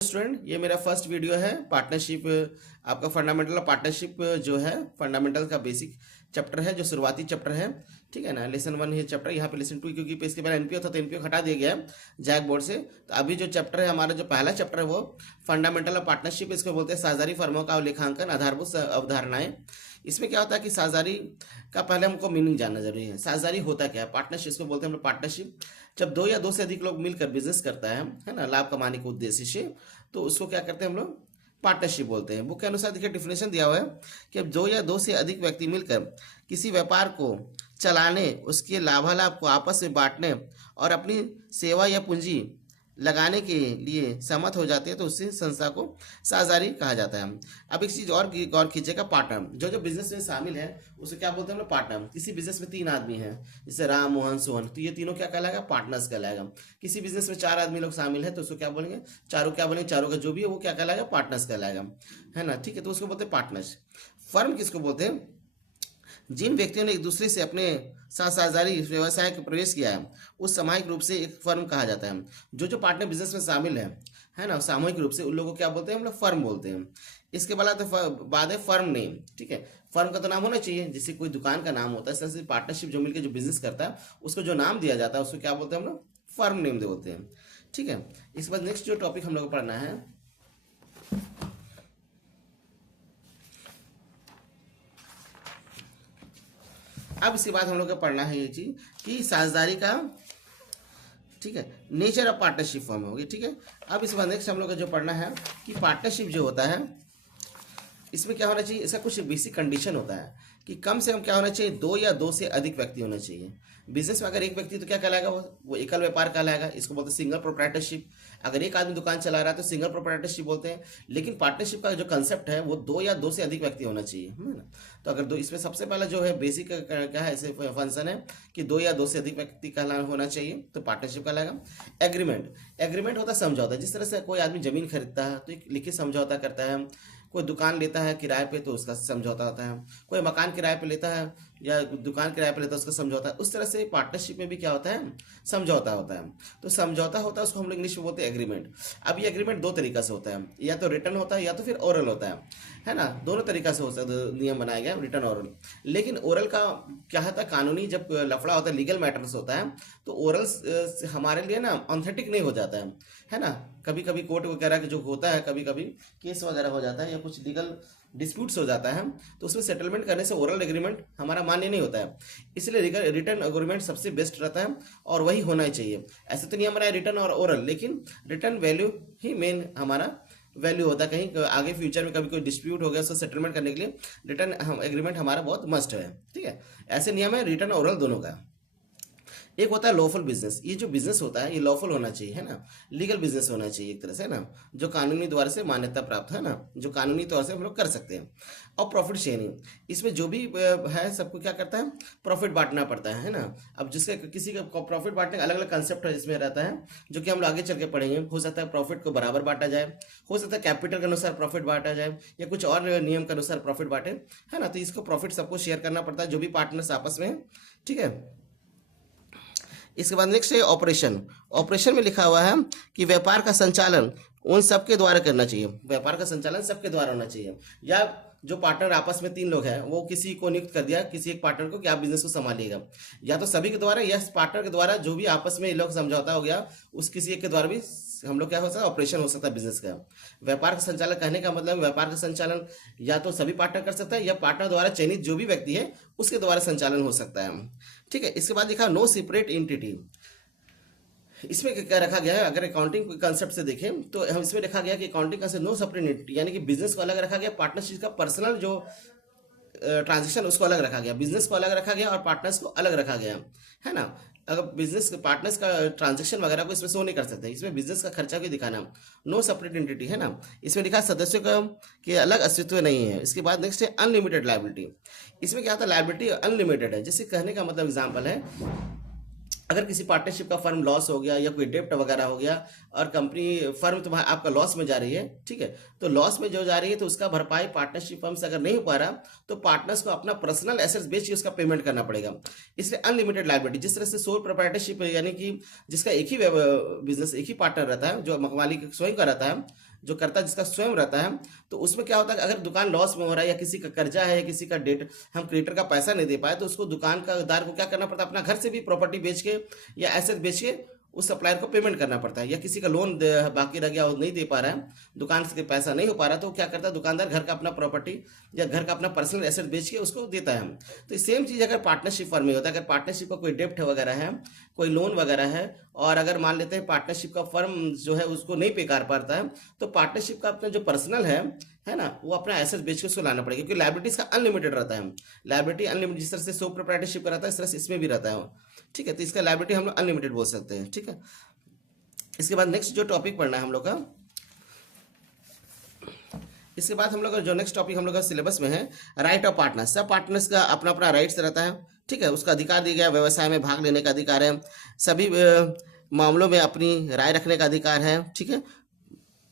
Student, ये मेरा first video है पार्टनरशिप। आपका फंडामेंटल पार्टनरशिप जो है फंडामेंटल का बेसिक चैप्टर है, जो शुरुआती चैप्टर है। ठीक है ना, लेसन 1 ये चैप्टर, यहाँ पे लेसन 2 क्योंकि इसके पहले एनपीओ था तो एनपीओ हटा दिया गया है जैक बोर्ड से। तो अभी जो चैप्टर है हमारा, जो पहला चैप्टर है वो फंडामेंटल ऑफ पार्टनरशिप, इसको बोलते हैं साझेदारी फर्मों का लेखांकन, आधारभूत अवधारणाएं। इसमें क्या होता है कि साझेदारी का पहले हमको मीनिंग जानना जरूरी है। साझेदारी होता क्या है? पार्टनरशिप इसको बोलते हैं हम लोग पार्टनरशिप, जब दो या दो से अधिक लोग मिलकर बिजनेस करता है ना, लाभ कमाने के उद्देश्य से, तो उसको क्या करते हैं हम लोग? पार्टनरशिप बोलते हैं। बुक के अनुसार देखिए डेफिनेशन दिया हुआ है कि अब दो या दो से अधिक व्यक्ति मिलकर किसी व्यापार को चलाने, उसके लाभालाभ को आपस में बांटने और अपनी सेवा या पूंजी लगाने के लिए सहमत हो जाते हैं तो उससे संस्था को साझेदारी कहा जाता है। अब एक चीज और गौर कीजिएगा, पार्टनर जो जो बिजनेस में शामिल है उसे क्या बोलते हैं हम लोग? पार्टनर। किसी बिजनेस में 3 आदमी हैं, जैसे राम, मोहन, सोहन, तो ये तीनों क्या कहलाएगा? पार्टनर्स कहलाएगा। किसी बिजनेस में 4 आदमी लोग शामिल है तो उसको क्या बोलेंगे? चारों क्या बोलेंगे? चारों का जो भी है वो क्या कहलाएगा? पार्टनर्स कहलाएगा, है ना। ठीक है, तो उसको बोलते हैं पार्टनर्स। फर्म किसको बोलते हैं? जिन व्यक्तियों ने एक दूसरे से अपने साथ साझेदारी व्यवसाय में प्रवेश किया है उस सामूहिक रूप से एक फर्म कहा जाता है। जो जो पार्टनर बिजनेस में शामिल है ना, सामूहिक रूप से, उन लोगों को क्या बोलते हैं? हम लोग फर्म बोलते हैं। इसके बाद है फर्म नेम। ठीक है, फर्म का तो नाम होना चाहिए, जैसे कोई दुकान का नाम होता है, इस तरह से पार्टनरशिप जो मिलकर जो बिजनेस करता है उसको जो नाम दिया जाता है उसको क्या बोलते हैं हम लोग? फर्म नेम बोलते हैं। ठीक है, इसके बाद नेक्स्ट जो टॉपिक हम लोग को पढ़ना है, अब इसके बाद हम लोग को पढ़ना है ये चीज कि साझेदारी का, ठीक है, नेचर ऑफ पार्टनरशिप फॉर्म होगी। ठीक है, अब इसके बाद नेक्स्ट हम लोग को जो पढ़ना है कि पार्टनरशिप जो होता है इसमें क्या होना चाहिए, इसका कुछ बेसिक कंडीशन होता है कि कम से कम क्या होना चाहिए? 2 या 2 से अधिक व्यक्ति होना चाहिए। बिजनेस में अगर एक व्यक्ति तो क्या कहलाएगा? वो एकल व्यापार कहलाएगा, इसको बोलते हैं सिंगल प्रोप्राइटरशिप। अगर एक आदमी दुकान चला रहा है तो सिंगल प्रोप्राइटरशिप बोलते हैं। लेकिन पार्टनरशिप का जो कंसेप्ट है वो 2 या 2 से अधिक व्यक्ति होना चाहिए, है ना। तो अगर दो, इसमें सबसे पहला जो है बेसिक क्या है, ऐसे फंक्शन है कि 2 या 2 से अधिक व्यक्ति कहलाना होना चाहिए तो पार्टनरशिप कहलाएगा। एग्रीमेंट, एग्रीमेंट होता है समझौता। जिस तरह से कोई आदमी जमीन खरीदता है तो एक लिखित समझौता करता है, कोई दुकान लेता है किराए पे तो उसका समझौता होता है, कोई मकान किराए पे लेता है या दुकान किराए पे लेता है उसका समझौता है। उस तरह से पार्टनरशिप में भी क्या होता है? समझौता होता है। तो समझौता होता है उसको हम लोग इंग्लिश में बोलते हैं एग्रीमेंट। अब ये एग्रीमेंट 2 तरीका से होता है, या तो रिटर्न होता है या तो फिर ओरल होता है ना। दोनों तरीका से हो सकता है, नियम बनाया गया रिटर्न ओरल। लेकिन ओरल का क्या होता है, कानूनी जब लफड़ा होता है, लीगल मैटर्स होता है, तो ओरल हमारे लिए ना ऑथेंटिक नहीं हो जाता है ना। कभी कभी कोर्ट वगैरह जो होता है, कभी कभी केस वगैरह हो जाता है या कुछ लीगल डिस्प्यूट्स हो जाता है तो उसमें सेटलमेंट करने से ओरल एग्रीमेंट हमारा मान्य नहीं होता है। इसलिए रिटर्न एग्रीमेंट सबसे बेस्ट रहता है और वही होना ही चाहिए। ऐसे तो नहीं हमारा रिटर्न और ओरल, लेकिन रिटर्न वैल्यू ही मेन हमारा वैल्यू होता है। कहीं आगे फ्यूचर में कभी कोई डिस्प्यूट हो गया उसको सेटलमेंट करने के लिए रिटर्न एग्रीमेंट हमारा बहुत मस्ट है। ठीक है, ऐसे नियम है रिटर्न और ओरल दोनों का। एक होता है लॉफुल बिजनेस। ये जो बिजनेस होता है ये लॉफुल होना चाहिए, है ना, लीगल बिजनेस होना चाहिए एक तरह से, है ना, जो कानूनी द्वारा से मान्यता प्राप्त है ना, जो कानूनी तौर से हम लोग कर सकते हैं। और प्रॉफिट शेयरिंग, इसमें जो भी है सबको क्या करता है? प्रॉफिट बांटना पड़ता है ना। अब जिसके किसी का प्रॉफिट बांटने का अलग अलग कंसेप्ट है इसमें रहता है, जो कि हम लोग आगे चल के पढ़ेंगे। हो सकता है प्रॉफिट को बराबर बांटा जाए, हो सकता है कैपिटल के अनुसार प्रॉफिट बांटा जाए, या कुछ और नियम के अनुसार प्रॉफिट बांटे, है ना। तो इसको प्रॉफिट सबको शेयर करना पड़ता है जो भी पार्टनर्स आपस में, ठीक है। इसके बाद नेक्स्ट है ऑपरेशन। ऑपरेशन में लिखा हुआ है कि व्यापार का संचालन उन सबके द्वारा करना चाहिए। व्यापार का संचालन सबके द्वारा होना चाहिए। या जो पार्टनर आपस में 3 लोग हैं वो किसी को नियुक्त कर दिया, किसी एक पार्टनर को कि आप बिजनेस को संभालिएगा, या तो सभी के द्वारा या पार्टनर के द्वारा, जो भी आपस में ये लोग समझौता हो गया उस किसी एक के द्वारा भी हम लोग क्या हो सकता है? ऑपरेशन हो सकता है बिजनेस का। व्यापार का संचालन कहने का मतलब व्यापार का संचालन या तो सभी पार्टनर कर सकता है या पार्टनर द्वारा चयनित जो भी व्यक्ति है उसके द्वारा संचालन हो सकता है। ठीक है, इसके बाद लिखा नो सेपरेट एंटिटी। इसमें क्या रखा गया है? अगर अकाउंटिंग कंसेप्ट से देखें तो हम इसमें रखा गया कि अकाउंटिंग का नो सेपरेट एंटिटी, यानी कि बिजनेस को अलग रखा गया, पार्टनरशिप का पर्सनल जो ट्रांजेक्शन उसको अलग रखा गया, बिजनेस को अलग रखा गया और पार्टनर्स को अलग रखा गया, है ना। अगर बिजनेस पार्टनर्स का ट्रांजेक्शन वगैरह को इसमें शो नहीं कर सकते, इसमें बिजनेस का खर्चा भी दिखाना, नो सेपरेट एंटिटी, है ना। इसमें लिखा सदस्यों का के अलग अस्तित्व नहीं है। इसके बाद नेक्स्ट है अनलिमिटेड लायबिलिटी। इसमें क्या होता है? लायबिलिटी अनलिमिटेड है। जैसे कहने का मतलब एग्जाम्पल है, अगर किसी पार्टनरशिप का फर्म लॉस हो गया या कोई डेप्ट वगैरह हो गया और कंपनी फर्म तुम्हारा आपका लॉस में जा रही है, ठीक है, तो लॉस में जो जा रही है तो उसका भरपाई पार्टनरशिप फर्म से अगर नहीं हो पा रहा तो पार्टनर्स को अपना पर्सनल एसेट्स बेच के उसका पेमेंट करना पड़ेगा। इसलिए अनलिमिटेड लायबिलिटी। जिस तरह से सोल प्रोप्राइटरशिप यानी कि जिसका एक ही बिजनेस, एक ही पार्टनर रहता है, जो मालिक स्वयं का रहता है, जो कर्ता जिसका स्वयं रहता है, तो उसमें क्या होता है, अगर दुकान लॉस में हो रहा है या किसी का कर्जा है या किसी का डेट हम क्रेडिटर का पैसा नहीं दे पाए, तो उसको दुकानदार को क्या करना पड़ता है, अपना घर से भी प्रॉपर्टी बेच के या एसेट बेच के उस सप्लायर को पेमेंट करना पड़ता है। या किसी का लोन बाकी रह गया, वो नहीं दे पा रहा है, दुकान से पैसा नहीं हो पा रहा, तो क्या करता है दुकानदार घर का अपना प्रॉपर्टी या घर का अपना पर्सनल एसेट बेच के उसको देता है। तो सेम चीज़ अगर पार्टनरशिप फर्म में होता है, अगर पार्टनरशिप का कोई डेप्ट वगैरह है, कोई लोन वगैरह है, और अगर मान लेते हैं पार्टनरशिप का फर्म जो है उसको नहीं पे कर पाता है, तो पार्टनरशिप का अपना जो पर्सनल है ना, वो अपना एसेट बेच के उसको लाना पड़ेगा, क्योंकि लायबिलिटीज का अनलिमिटेड रहता है। लायबिलिटी अनलिमिटेड जिस तरह से सो प्रोप्राइटरशिप का रहता है, इस तरह से इसमें भी रहता है। ठीक है, तो इसका लायबिलिटी हम लोग अनलिमिटेड बोल सकते हैं। ठीक है, इसके बाद नेक्स्ट जो टॉपिक पढ़ना है हम लोग का, इसके बाद हम लोग का जो नेक्स्ट टॉपिक हम लोग का सिलेबस में है, राइट ऑफ पार्टनर्स। सब पार्टनर्स का अपना अपना राइट्स रहता है। ठीक है, उसका अधिकार दिया गया, व्यवसाय में भाग लेने का अधिकार है, सभी मामलों में अपनी राय रखने का अधिकार है। ठीक है,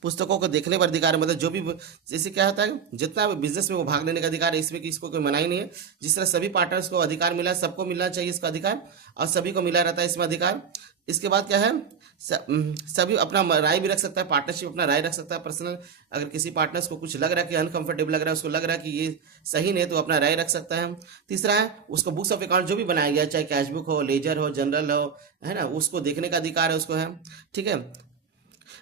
पुस्तकों को देखने पर अधिकार है, मतलब जो भी जैसे क्या होता है, जितना बिजनेस में वो भाग लेने का अधिकार है, इसमें किसी को कोई मनाही नहीं है। जिस तरह सभी पार्टनर्स को अधिकार मिला है, सबको मिलना चाहिए इसका अधिकार, और सभी को मिला रहता है इसमें अधिकार। इसके बाद क्या है, सभी अपना राय भी रख सकता है, पार्टनरशिप अपना राय रख सकता है पर्सनल। अगर किसी पार्टनर्स को कुछ लग रहा है कि अनकंफर्टेबल लग रहा है, उसको लग रहा है कि ये सही नहीं है, तो अपना राय रख सकता है। तीसरा है, उसको बुक्स ऑफ अकाउंट जो भी बनाया गया, चाहे कैश बुक हो, लेजर हो, जनरल हो, है ना, उसको देखने का अधिकार है उसको है। ठीक है,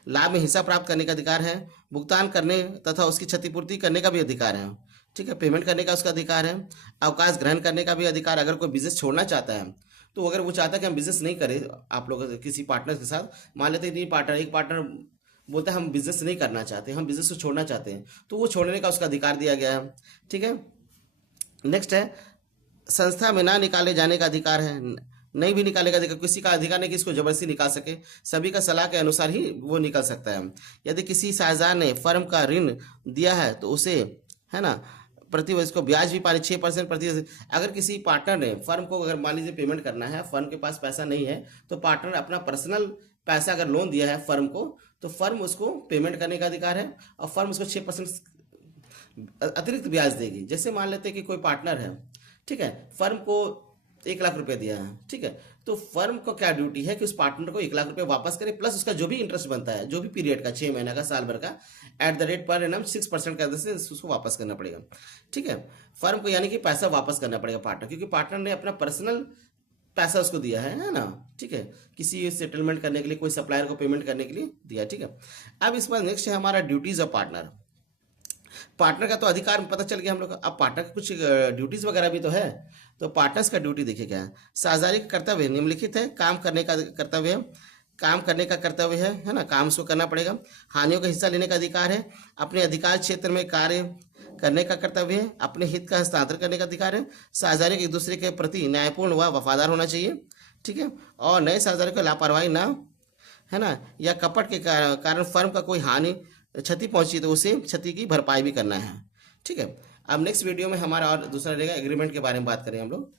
लाभ में हिस्सा प्राप्त करने का अधिकार है, भुगतान करने तथा उसकी क्षतिपूर्ति करने का भी अधिकार है। ठीक है, पेमेंट करने का उसका अधिकार है, अवकाश ग्रहण करने का भी अधिकार। अगर कोई बिजनेस छोड़ना चाहता है, तो अगर वो चाहता है कि हम बिजनेस नहीं करें आप लोग किसी पार्टनर के साथ, मान लेते हैं एक पार्टनर बोलता है हम बिजनेस नहीं करना चाहते, हम बिजनेस को छोड़ना चाहते हैं, तो वो छोड़ने का उसका अधिकार दिया गया है। ठीक है, नेक्स्ट है, संस्था में ना निकाले जाने का अधिकार है, नहीं भी निकालेगा, देखो किसी का अधिकार नहीं कि इसको जबरदस्ती निकाल सके, सभी का सलाह के अनुसार ही वो निकल सकता है। यदि किसी साझेदार ने फर्म का ऋण दिया है, तो उसे, है ना, प्रति वर्ष को ब्याज भी पाने 6% प्रति। अगर किसी पार्टनर ने फर्म को, अगर मान लीजिए पेमेंट करना है, फर्म के पास पैसा नहीं है, तो पार्टनर अपना पर्सनल पैसा अगर लोन दिया है फर्म को, तो फर्म उसको पेमेंट करने का अधिकार है, और फर्म उसको 6% अतिरिक्त ब्याज देगी। जैसे मान लेते हैं कि कोई पार्टनर है, ठीक है, फर्म को 1 लाख रुपए दिया है, ठीक है, तो फर्म को क्या ड्यूटी है कि उस पार्टनर को 1 लाख रुपए वापस करे, प्लस उसका जो भी इंटरेस्ट बनता है, जो भी पीरियड का, 6 महीने का, साल भर का, at the rate per annum 6% का दर से उसको वापस करना पड़ेगा। ठीक है, फर्म को यानी कि पैसा वापस करना पड़ेगा पार्टनर, क्योंकि पार्टनर ने अपना पर्सनल पैसा उसको दिया है ना। ठीक है, किसी सेटलमेंट करने के लिए, कोई सप्लायर को पेमेंट करने के लिए दिया। ठीक है, अब इस पर नेक्स्ट है हमारा ड्यूटीज ऑफ पार्टनर। पार्टनर का तो अधिकार पता चल गया हम लोग का, अब पार्टनर का कुछ ड्यूटीज वगैरह भी तो है। तो पार्टनर्स का ड्यूटी देखिए क्या है, साझेदारी का कर्तव्य निम्नलिखित है, काम करने का कर्तव्य है, काम करने का कर्तव्य है ना, काम उसको करना पड़ेगा। हानियों का हिस्सा लेने का अधिकार है, अपने अधिकार क्षेत्र में कार्य करने का कर्तव्य है, अपने हित का हस्तांतरण करने का अधिकार है, साझेदारी एक दूसरे के प्रति न्यायपूर्ण व वफादार होना चाहिए। ठीक है, और नए साझेदारी को लापरवाही ना, है ना, या कपट के कारण फर्म का कोई हानि क्षति पहुंची, तो उसे क्षति की भरपाई भी करना है। ठीक है, अब नेक्स्ट वीडियो में हमारा और दूसरा रहेगा एग्रीमेंट के बारे में बात करें हम लोग।